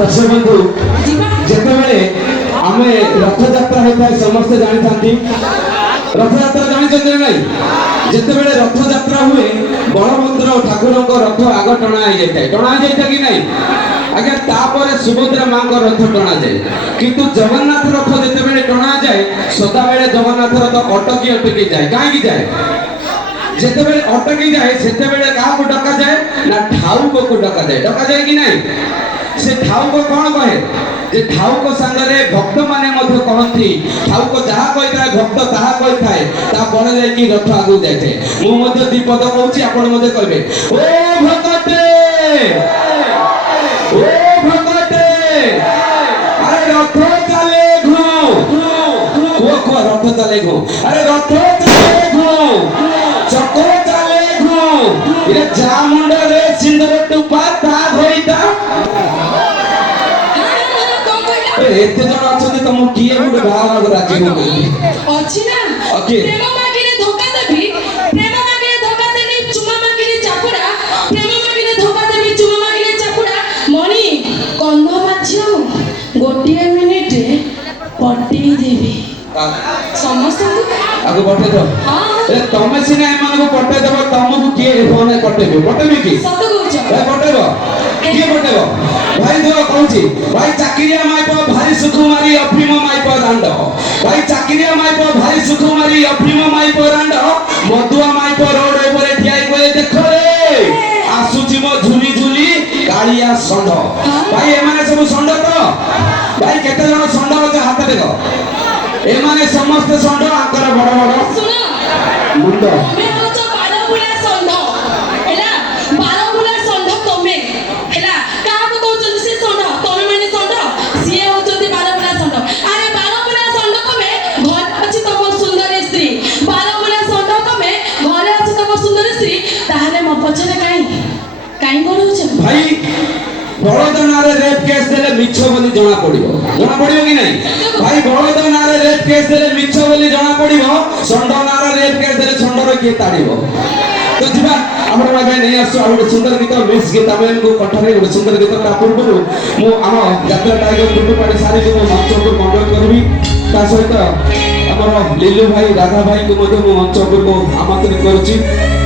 दर्शक बंधु जितेबले आम रथयात्रा होता है समस्ते जानी था रथयात्रा जानी ना जितेबले रथयात्रा हुए बलभद्र ठाकुर रथ आग टणा टणा कि नहीं आगे तापर सुभद्रा माँ का रथ टणा जाए किंतु जगन्नाथ रथ जितेबले टणा जाए सदा बेले जगन्नाथ रथ अटकी अटकी जाए कहीं जाए जितेबले अटकी जाए से क्या डका जाए ना ठाउक को डका जाए कि नहीं से ठाउक कौन कहे जे ठाउक संगरे भक्त माने मध्य कहती ठाउक जहा कहि थाए भक्त ताहा कहि थाए ता परे जाय कि रथ आगु जाय मु मध्य दीपद कहूची आपण मध्य कहबे ओ भक्ते अरे रथ चले घो रथ चले घो अरे रथ चले घो चको चले घो ये जा मुंड रे सिंदूर टुपा ता धोइता एते जण अछन त मु किए गुड बाहर राजी हो अछि ना ओके प्रेम मागिले धोखा देबी प्रेम मागिले धोखा देनी चुमा मागिले चापुड़ा प्रेम मागिले धोखा देबी चुमा मागिले चापुड़ा मणि कंध माछियो गोटिए मिनिट पट्टी देबी समस्त आगो पटे दो हां ए तमे सिना एमान को पटे देबो तमको किए फोन पटेबे कि सत कहउछ ए पटेबो किए पटेबो भाई जो कहूची भाई चाकिरिया माइप भारी सुकुमारी अफिम माइप रांड भाई चाकिरिया माइप भारी सुकुमारी अफिम माइप रांड मधुआ माइप रोड ऊपर ठियाई कोए देखो रे आसुची मो झुली झुली कालिया संड भाई एमाने सब संड तो भाई केते जण संड होते हाथ देखो एमाने समस्त संड आकर बड़ बड़ सुनो मुंड मैं होचो बारमुला संड हैला बारमुला संड तमे हैला काहा को कहउछ से संड तमे माने संड सिए होचती बारमुला संड अरे बारमुला संड तमे घर अछि तम सुंदर स्त्री बारमुला संड तमे घरे अछि तम सुंदर स्त्री ताहाले म पछरे काई करूछ भाई बड़ोदा रे रेप केस देले मिछ बोली जना पड़ियो कि नहीं भाई बड़ोदा रे रेप केस देले मिछ बोली जना पड़ियो संडना रे रेप केस देले संडर के ताड़िबो तो जिबा हमर भाई नहीं आसो आ सुंदर गीत मिस गीत हम को कठरे एक सुंदर गीत ता पूर्व मु आम जात्रा टाइगर गुड्डू पाड़ी सारी को मंच को कंडक्ट करबी ता सहित हमर लीलू भाई राधा भाई को मधु मंच को आमंत्रित करूची